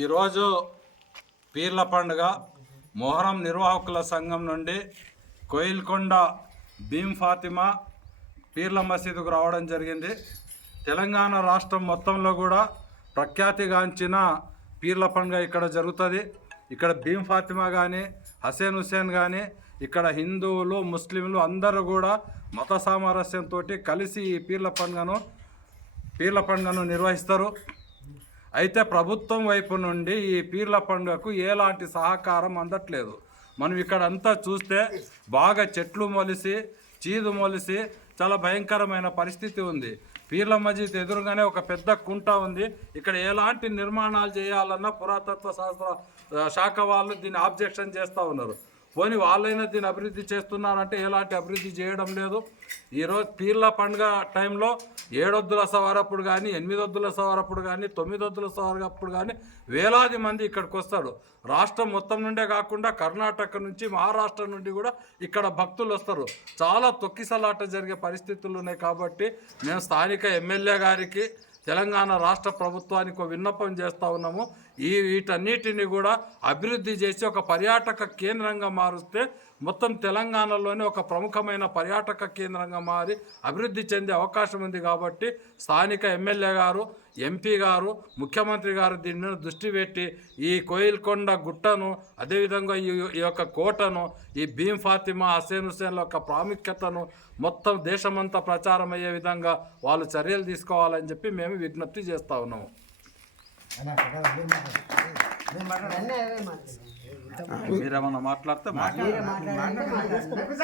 ఈరోజు పీర్ల పండుగ మొహరం నిర్వాహకుల సంఘం నుండి కోయిల్కొండ భీమ్ ఫాతిమా పీర్ల మసీదుకు రావడం జరిగింది. తెలంగాణ రాష్ట్రం మొత్తంలో కూడా ప్రఖ్యాతిగాంచిన పీర్ల పండుగ ఇక్కడ జరుగుతుంది. ఇక్కడ భీమ్ ఫాతిమా కానీ హసేన్ హుసేన్ కానీ ఇక్కడ హిందువులు ముస్లింలు అందరూ కూడా మత సామరస్యంతో కలిసి ఈ పీర్ల పండుగను పీర్ల పండుగను నిర్వహిస్తారు. అయితే ప్రభుత్వం వైపు నుండి ఈ పీర్ల పండుగకు ఎలాంటి సహకారం అందట్లేదు. మనం ఇక్కడ అంతా చూస్తే బాగా చెట్లు మొలిసి చీదు మొలిసి చాలా భయంకరమైన పరిస్థితి ఉంది. పీర్ల మజీద్ ఎదురుగానే ఒక పెద్ద కుంట ఉంది. ఇక్కడ ఎలాంటి నిర్మాణాలు చేయాలన్నా పురాతత్వ శాస్త్ర శాఖ వాళ్ళు దీన్ని ఆబ్జెక్షన్ చేస్తూ ఉన్నారు. పోనీ వాళ్ళైనా దీన్ని అభివృద్ధి చేస్తున్నారంటే ఎలాంటి అభివృద్ధి చేయడం లేదు. ఈరోజు పీర్ల పండుగ టైంలో ఏడొద్దుల సవారప్పుడు కానీ ఎనిమిదొద్దుల సవారప్పుడు కానీ తొమ్మిదొద్దుల సవారప్పుడు కానీ వేలాది మంది ఇక్కడికి వస్తారు. రాష్ట్రం మొత్తం నుండే కాకుండా కర్ణాటక నుంచి మహారాష్ట్ర నుండి కూడా ఇక్కడ భక్తులు వస్తారు. చాలా తొక్కిసలాట జరిగే పరిస్థితులు ఉన్నాయి కాబట్టి మేము స్థానిక ఎమ్మెల్యే గారికి తెలంగాణ రాష్ట్ర ప్రభుత్వానికి ఒక విన్నపం చేస్తూ ఉన్నాము. ఈ వీటన్నిటిని కూడా అభివృద్ధి చేసి ఒక పర్యాటక కేంద్రంగా మారుస్తే మొత్తం తెలంగాణలోనే ఒక ప్రముఖమైన పర్యాటక కేంద్రంగా మారి అభివృద్ధి చెందే అవకాశం ఉంది కాబట్టి స్థానిక ఎమ్మెల్యే గారు ఎంపీ గారు ముఖ్యమంత్రి గారు దీని మీద దృష్టి పెట్టి ఈ కోయిల్కొండ గుట్టను అదేవిధంగా ఈ ఈ యొక్క కోటను ఈ భీమ్ ఫాతిమా హసేన్ హుసేన్ల యొక్క ప్రాముఖ్యతను మొత్తం దేశమంతా ప్రచారం అయ్యే విధంగా వాళ్ళు చర్యలు తీసుకోవాలని చెప్పి మేము విజ్ఞప్తి చేస్తూ ఉన్నాము మీరేమన్నా మాట్లాడితే.